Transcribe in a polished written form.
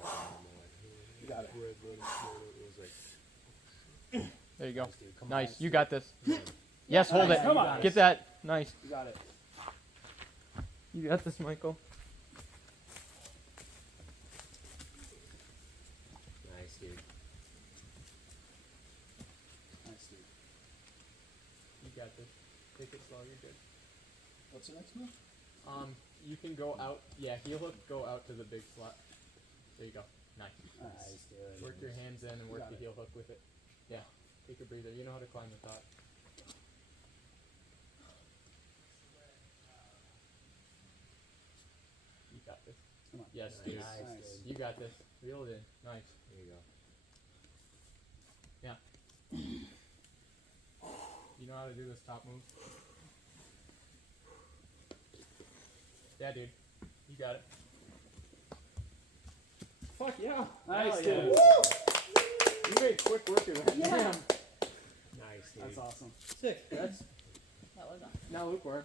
You got it. There you go. Nice, dude. Come on. Nice. You got this. Yes, hold it. Come on. Get that. Nice. You got it. You got this, Michael. Nice, dude. Nice, dude. You got this. Take it slow. You're good. What's the next move? You can go out. Yeah, heel hook. Go out to the big slot. There you go. Nice. Nice, dude. Work your hands in and work Got the it. heel hook with it. Yeah. Take a breather. You know how to climb the top. You got this. Come on. Yes, Nice, dude. nice. You got this. Reel it in. Nice. There you go. Yeah. You know how to do this top move? Yeah, dude. You got it. Fuck yeah. Nice, Hell dude. yeah. You made quick work of that. Yeah. Damn. Nice, dude. That's awesome. Sick. That's That was awesome. now lukewarm.